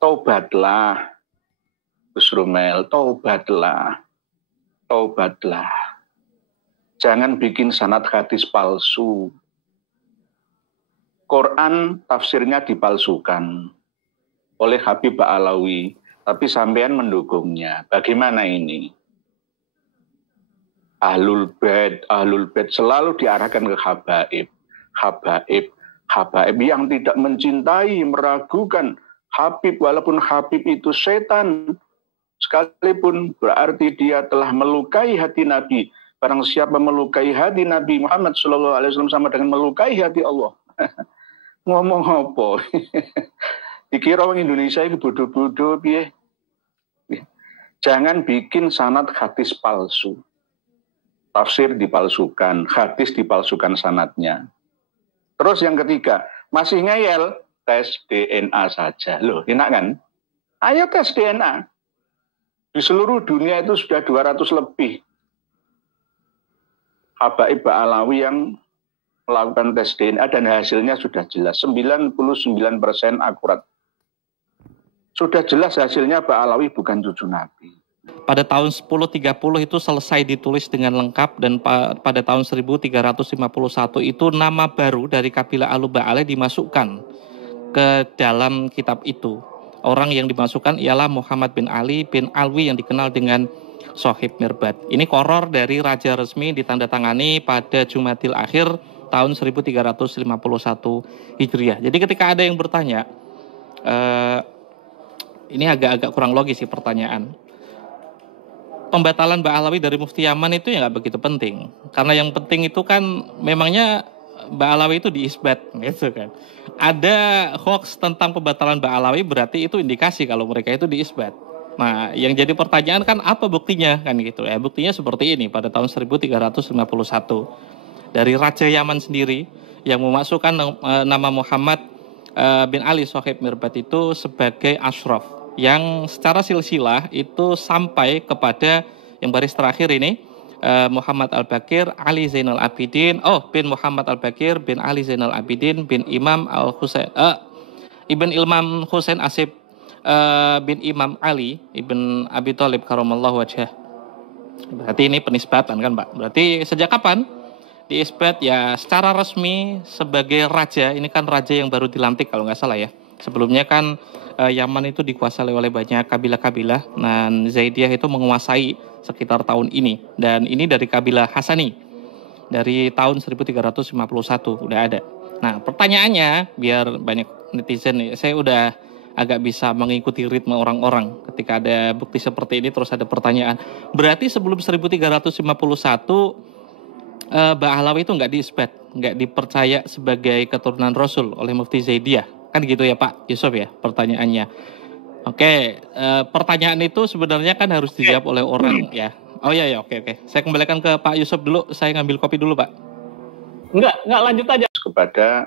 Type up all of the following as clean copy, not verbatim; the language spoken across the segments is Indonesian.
Taubatlah, Gus Rumel, taubatlah. Jangan bikin sanad hadis palsu. Quran tafsirnya dipalsukan oleh Habib Ba'alawi, tapi sampean mendukungnya. Bagaimana ini? Ahlul Bait selalu diarahkan ke habaib yang tidak mencintai, meragukan Habib, walaupun Habib itu setan sekalipun, berarti dia telah melukai hati Nabi. Barang siapa melukai hati Nabi Muhammad SAW sama dengan melukai hati Allah. Ngomong apa? Dikira orang Indonesia itu bodoh-bodoh piye? Jangan bikin sanad hadis palsu. Tafsir dipalsukan, hadis dipalsukan sanadnya. Terus yang ketiga, masih ngeyel, tes DNA saja. Loh, enak kan? Ayo tes DNA. Di seluruh dunia itu sudah 200 lebih habaib Ba'alawi yang melakukan tes DNA dan hasilnya sudah jelas. 99% akurat. Sudah jelas hasilnya Ba'alawi bukan cucu Nabi. Pada tahun 1030 itu selesai ditulis dengan lengkap, dan pada tahun 1351 itu nama baru dari kabilah Alu Ba'aleh dimasukkan ke dalam kitab itu. Orang yang dimasukkan ialah Muhammad bin Ali bin Alwi yang dikenal dengan Sohib Mirbat. Ini koror dari raja resmi ditandatangani pada Jumadil Akhir tahun 1351 Hijriah. Jadi ketika ada yang bertanya, ini agak kurang logis sih pertanyaan. Pembatalan Ba'alawi dari Mufti Yaman itu ya nggak begitu penting, karena yang penting itu kan memangnya Ba'alawi itu diisbat gitu kan. Ada hoax tentang pembatalan Ba'alawi, berarti itu indikasi kalau mereka itu diisbat. Nah, yang jadi pertanyaan kan apa buktinya kan gitu ya. Buktinya seperti ini, pada tahun 1351 dari Raja Yaman sendiri yang memasukkan nama Muhammad bin Ali Sohib Mirbat itu sebagai ashraf, yang secara silsilah itu sampai kepada yang baris terakhir ini, Muhammad Al-Bakir Ali Zainal Abidin bin Muhammad Al-Bakir bin Ali Zainal Abidin bin Imam Al-Husain Ibn Ilmam Husain Asib bin Imam Ali Ibn Abi Thalib karamallahu wajhah. Berarti ini penisbatan kan Pak? Berarti sejak kapan diisbat? Ya secara resmi sebagai raja, ini kan raja yang baru dilantik kalau nggak salah ya. Sebelumnya kan Yaman itu dikuasai oleh banyak kabilah-kabilah, dan Zaidiyah itu menguasai sekitar tahun ini, dan ini dari kabilah Hasani dari tahun 1351 udah ada. Nah pertanyaannya, biar banyak netizen nih, saya udah agak bisa mengikuti ritme orang-orang ketika ada bukti seperti ini terus ada pertanyaan. Berarti sebelum 1351 Ba'alawi itu nggak diisbat, nggak dipercaya sebagai keturunan Rasul oleh Mufti Zaidiyah. Kan gitu ya Pak Yusuf ya pertanyaannya. Oke, pertanyaan itu sebenarnya kan harus dijawab oleh orang ya. Oh iya, oke. Saya kembalikan ke Pak Yusuf dulu, saya ngambil kopi dulu Pak. Enggak lanjut aja. Kepada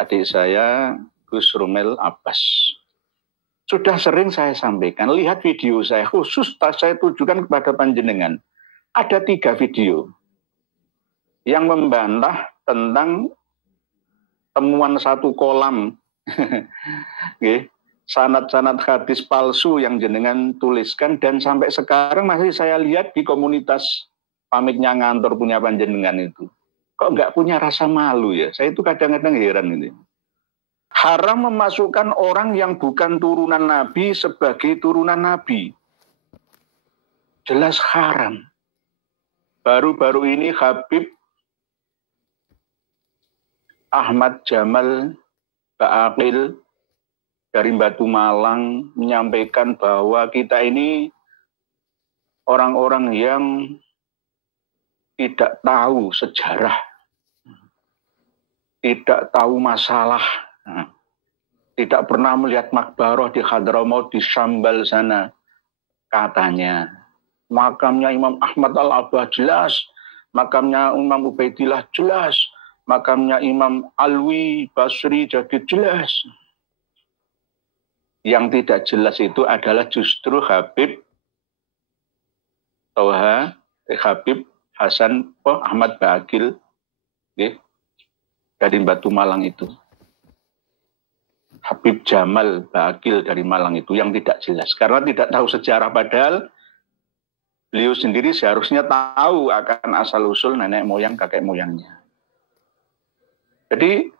adik saya Gus Rumel Abbas. Sudah sering saya sampaikan, lihat video saya, khusus saya tujukan kepada panjenengan. Ada 3 video yang membantah tentang temuan satu kolam sanad-sanad hadis palsu yang jenengan tuliskan, dan sampai sekarang masih saya lihat di komunitas pamitnya ngantor punya panjenengan itu. Kok nggak punya rasa malu ya? Saya itu kadang-kadang heran ini. Haram memasukkan orang yang bukan turunan Nabi sebagai turunan Nabi. Jelas haram. Baru-baru ini Habib Ahmad Jamal Ba'aqil dari Batu Malang menyampaikan bahwa kita ini orang-orang yang tidak tahu sejarah, tidak tahu masalah, tidak pernah melihat makbaroh di Hadramaut di Syambal sana. Katanya makamnya Imam Ahmad Al-Abbah jelas, makamnya Imam Ubaidillah jelas, makamnya Imam Alwi Basri jadi jelas. Yang tidak jelas itu adalah justru Habib Hasan Ahmad Ba'aqil dari Batu Malang itu. Habib Jamal Bakil dari Malang itu yang tidak jelas. Karena tidak tahu sejarah, padahal beliau sendiri seharusnya tahu akan asal-usul nenek moyang, kakek moyangnya. Jadi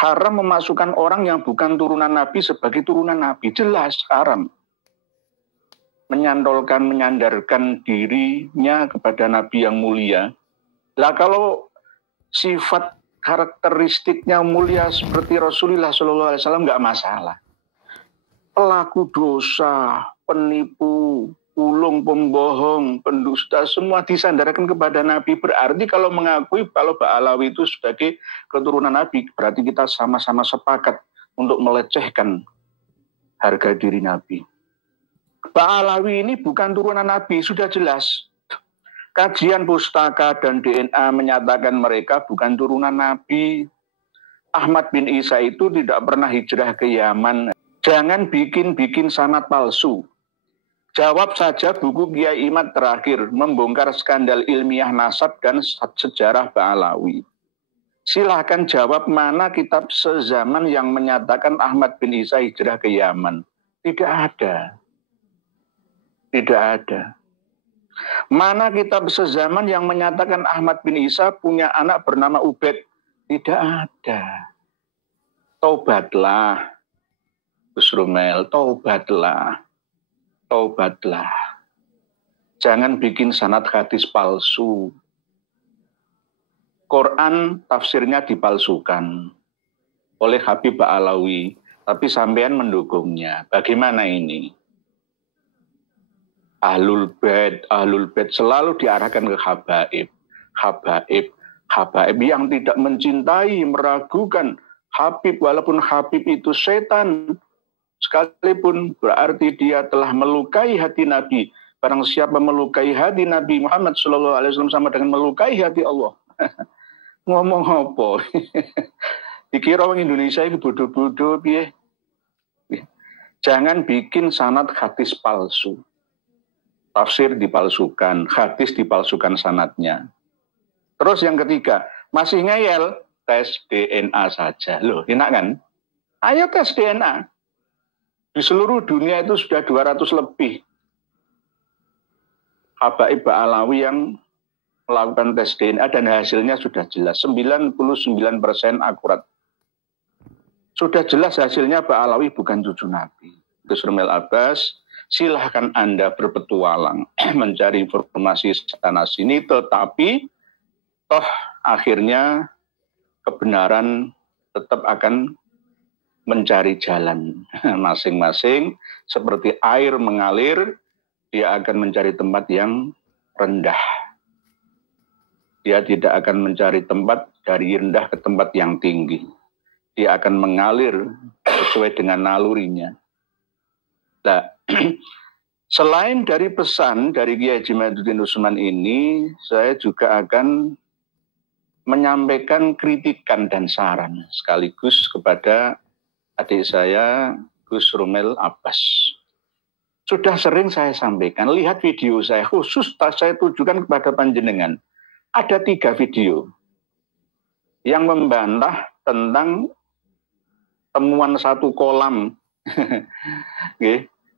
haram memasukkan orang yang bukan turunan Nabi sebagai turunan Nabi. Jelas haram. Menyandarkan dirinya kepada Nabi yang mulia. Lah kalau sifat karakteristiknya mulia seperti Rasulullah SAW nggak masalah. Pelaku dosa, penipu, ulung, pembohong, pendusta, semua disandarkan kepada Nabi. Berarti kalau mengakui kalau Ba'alawi itu sebagai keturunan Nabi, berarti kita sama-sama sepakat untuk melecehkan harga diri Nabi. Ba'alawi ini bukan turunan Nabi, sudah jelas. Kajian pustaka dan DNA menyatakan mereka bukan turunan Nabi. Ahmad bin Isa itu tidak pernah hijrah ke Yaman. Jangan bikin-bikin sanad palsu. Jawab saja buku Kiai Imad terakhir, membongkar skandal ilmiah nasab dan sejarah Ba'alawi. Silahkan jawab mana kitab sezaman yang menyatakan Ahmad bin Isa hijrah ke Yaman. Tidak ada. Tidak ada. Mana kitab sezaman yang menyatakan Ahmad bin Isa punya anak bernama Ubaid? Tidak ada. Taubatlah, Gus Rumel, taubatlah. Taubatlah. Jangan bikin sanad hadis palsu. Quran tafsirnya dipalsukan oleh Habib Ba'alawi, tapi sampean mendukungnya. Bagaimana ini? Ahlul Bait selalu diarahkan ke habaib yang tidak mencintai, meragukan Habib, walaupun Habib itu setan sekalipun, berarti dia telah melukai hati Nabi. Barang siapa melukai hati Nabi Muhammad SAW sama dengan melukai hati Allah. Ngomong apa? Dikira orang Indonesia itu bodoh-bodoh piye? Jangan bikin sanad hadis palsu. Tafsir dipalsukan, hadis dipalsukan sanadnya. Terus yang ketiga, masih ngeyel, tes DNA saja. Loh, enak kan? Ayo tes DNA. Di seluruh dunia itu sudah 200 lebih habaib Ba'alawi yang melakukan tes DNA dan hasilnya sudah jelas. 99% akurat. Sudah jelas hasilnya Ba'alawi bukan cucu Nabi. Gus Rumel Abbas, silahkan Anda berpetualang mencari informasi sana sini, tetapi toh akhirnya kebenaran tetap akan mencari jalan masing-masing. Seperti air mengalir, dia akan mencari tempat yang rendah. Dia tidak akan mencari tempat dari rendah ke tempat yang tinggi. Dia akan mengalir sesuai dengan nalurinya. Nah, selain dari pesan dari Kiai Haji Maiduddin Usman ini, saya juga akan menyampaikan kritikan dan saran sekaligus kepada adik saya Gus Rumel Abbas. Sudah sering saya sampaikan, lihat video saya, khusus saya tujukan kepada panjenengan. Ada 3 video yang membantah tentang temuan satu kolam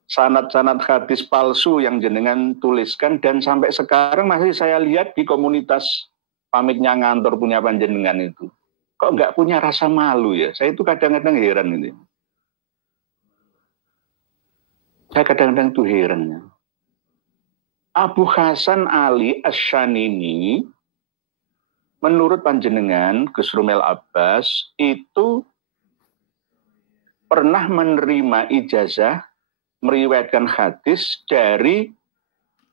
sanad-sanad hadis palsu yang jenengan tuliskan, dan sampai sekarang masih saya lihat di komunitas pamitnya ngantor punya panjenengan itu. Kok nggak punya rasa malu ya? Saya itu kadang-kadang heran ini. Saya kadang-kadang tuh heran ya. Abu Hasan Ali Asy-Syanini menurut panjenengan Gus Rumel Abbas itu pernah menerima ijazah meriwayatkan hadis dari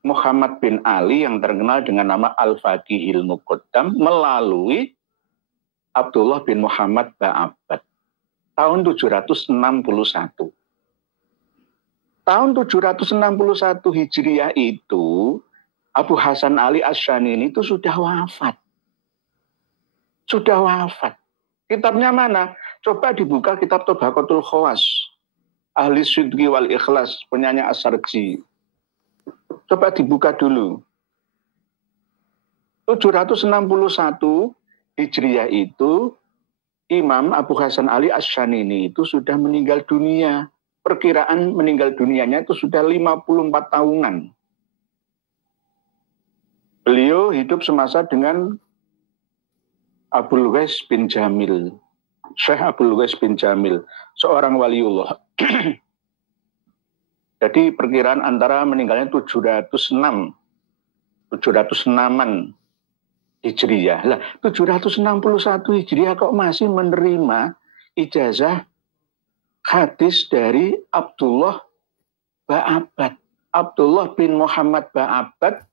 Muhammad bin Ali yang terkenal dengan nama Al-Faqihil Muqaddam melalui Abdullah bin Muhammad Ba'abbad tahun 761. Tahun 761 Hijriah itu Abu Hasan Ali Asy-Syanini itu sudah wafat. Sudah wafat. Kitabnya mana? Coba dibuka kitab Tabaqatul Khawas. Ahli Sidqi wal Ikhlas, penyanyi As-Sarji. Coba dibuka dulu. 761 Hijriah itu Imam Abu Hasan Ali Asy-Syamini itu sudah meninggal dunia. Perkiraan meninggal dunianya itu sudah 54 tahunan. Beliau hidup semasa dengan Abul Wais bin Jamil. Syekh Abul Wais bin Jamil, seorang waliullah. Jadi perkiraan antara meninggalnya 706-an Hijriyah. Lah, 761 Hijriyah kok masih menerima ijazah hadis dari Abdullah Ba'abad. Abdullah bin Muhammad Ba'abad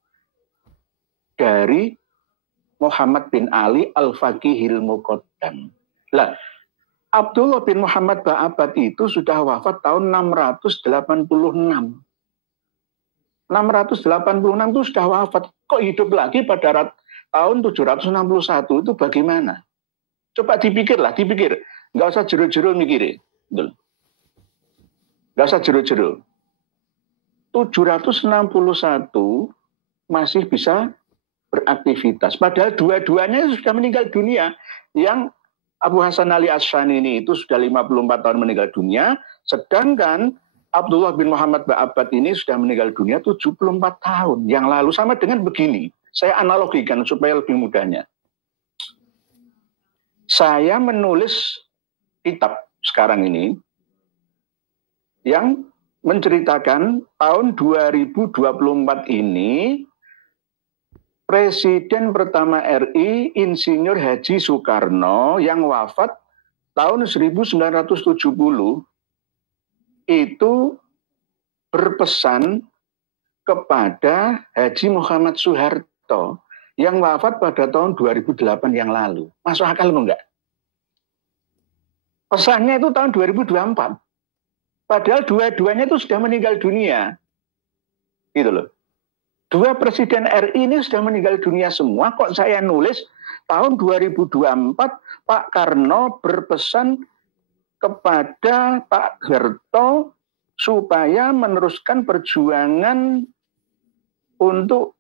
dari Muhammad bin Ali Al-Faqihil Muqaddam. Lah, Abdullah bin Muhammad Ba'abad itu sudah wafat tahun 686. 686 itu sudah wafat. Kok hidup lagi pada tahun 761 itu bagaimana? Coba dipikir. Nggak usah jero-jero mikirin. Nggak usah jero-jero. 761 masih bisa beraktivitas. Padahal dua-duanya sudah meninggal dunia. Yang Abu Hasan Ali Asy-Syamini itu sudah 54 tahun meninggal dunia. Sedangkan Abdullah bin Muhammad Ba'abad ini sudah meninggal dunia 74 tahun yang lalu. Sama dengan begini. Saya analogikan supaya lebih mudahnya. Saya menulis kitab sekarang ini yang menceritakan tahun 2024 ini Presiden pertama RI Insinyur Haji Soekarno yang wafat tahun 1970 itu berpesan kepada Haji Muhammad Soeharto yang wafat pada tahun 2008 yang lalu. Masuk akal enggak? Pesannya itu tahun 2024. Padahal dua-duanya itu sudah meninggal dunia. Gitu loh. Dua presiden RI ini sudah meninggal dunia semua. Kok saya nulis tahun 2024 Pak Karno berpesan kepada Pak Harto supaya meneruskan perjuangan untuk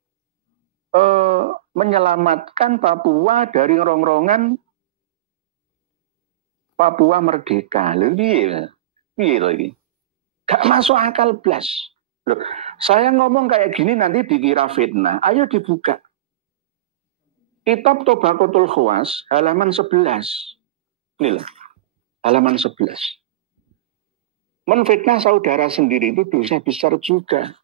menyelamatkan Papua dari rongrongan Papua merdeka. Piye lagi? Gak masuk akal blas. Loh, saya ngomong kayak gini nanti dikira fitnah. Ayo dibuka. Kitab Tobaqatul Khawas halaman 11. Inilah. Halaman 11. Menfitnah saudara sendiri itu dosa besar juga.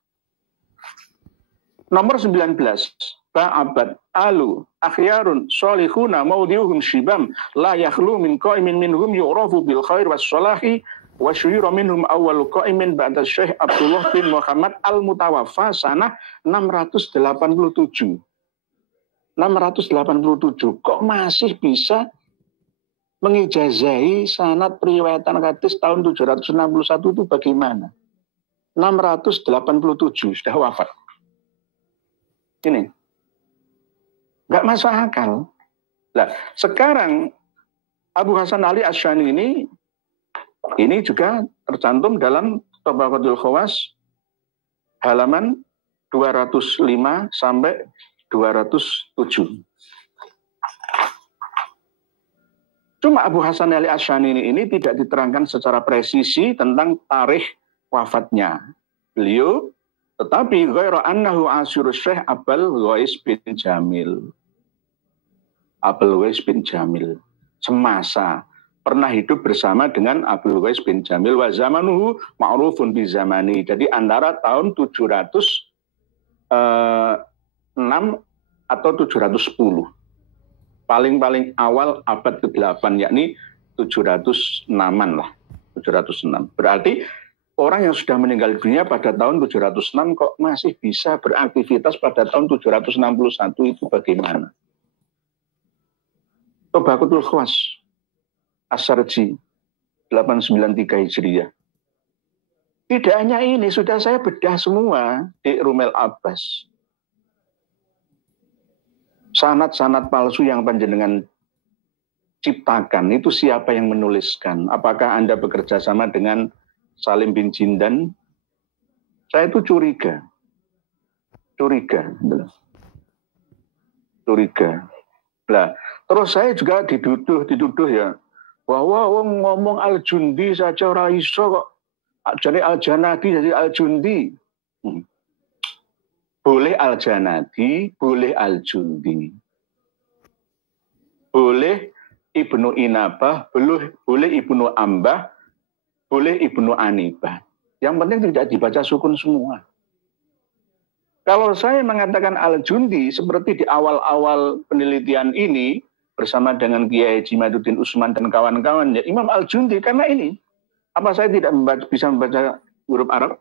Nomor 19. Ba'abad alu akhyarun sholihuna maudhiuhum shibam la yakhlu min qa'imin minhum yu'rafu bil khair was salahi wa syuyura minhum awal qa'imin ba'da Syekh Abdullah bin Muhammad al-Mutawaffa sanah 687. 687. Kok masih bisa mengijazahi sanad periwayatan hadis tahun 761 itu bagaimana? 687 sudah wafat. Ini nggak masuk akal. Nah, sekarang Abu Hasan Ali Asy-Syamini ini juga tercantum dalam Tobaqatul Khawas halaman 205 sampai 207. Cuma Abu Hasan Ali Asy-Syamini ini tidak diterangkan secara presisi tentang tarikh wafatnya beliau, tetapi ghairu annahu asyiru Syekh Abul Wais bin Jamil. Abul Wais bin Jamil semasa pernah hidup bersama dengan Abul Wais bin Jamil wa zamanuhu ma'rufun bi zamani. Jadi antara tahun 706 atau 710. Paling-paling awal abad ke-8, yakni 706-an lah. 706. Berarti orang yang sudah meninggal dunia pada tahun 706 kok masih bisa beraktivitas pada tahun 761 itu bagaimana? Tobaqatul Khawas As-Sarji 893 Hijriyah. Tidak hanya ini, sudah saya bedah semua di Rumel Abbas. Sanad-sanad palsu yang panjenengan ciptakan, itu siapa yang menuliskan? Apakah Anda bekerja sama dengan Salim bin Jindan? Saya itu curiga. Nah, terus saya juga dituduh ya, bahwa ngomong Al-Jundi saja ora iso kok. Jadi Al-Janadi jadi Al-Jundi. Boleh Al-Janadi, boleh Al-Jundi. Boleh Ibnu Inabah, boleh Ibnu Ambah, boleh Ibnu Anibah. Yang penting tidak dibaca sukun semua. Kalau saya mengatakan Al-Jundi seperti di awal-awal penelitian ini bersama dengan Kiai Jimaduddin Usman dan kawan-kawan, ya Imam Al-Jundi karena ini. Apa saya tidak bisa membaca huruf Arab?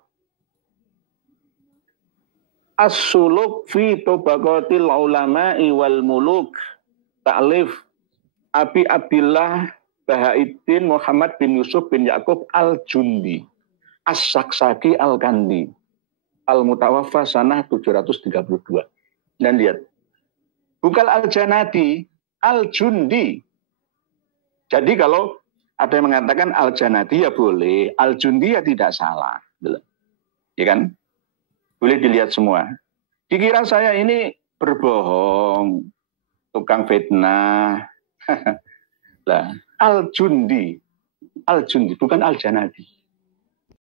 As-suluk fi tobaqatil ulama'i wal muluk. Ta'lif Abi Abdillah Bahaiddin Muhammad bin Yusuf bin Ya'qub Al-Jundi. As-Saksaki Al-Kandi. Al-Mutawaffa sanah 732. Dan lihat. Bukan Al-Janadi, Al-Jundi. Jadi kalau ada yang mengatakan Al-Janadi ya boleh, Al-Jundi ya tidak salah. Ya kan? Boleh dilihat semua. Dikira saya ini berbohong, tukang fitnah. Lah, Al-Jundi bukan Al-Janadi.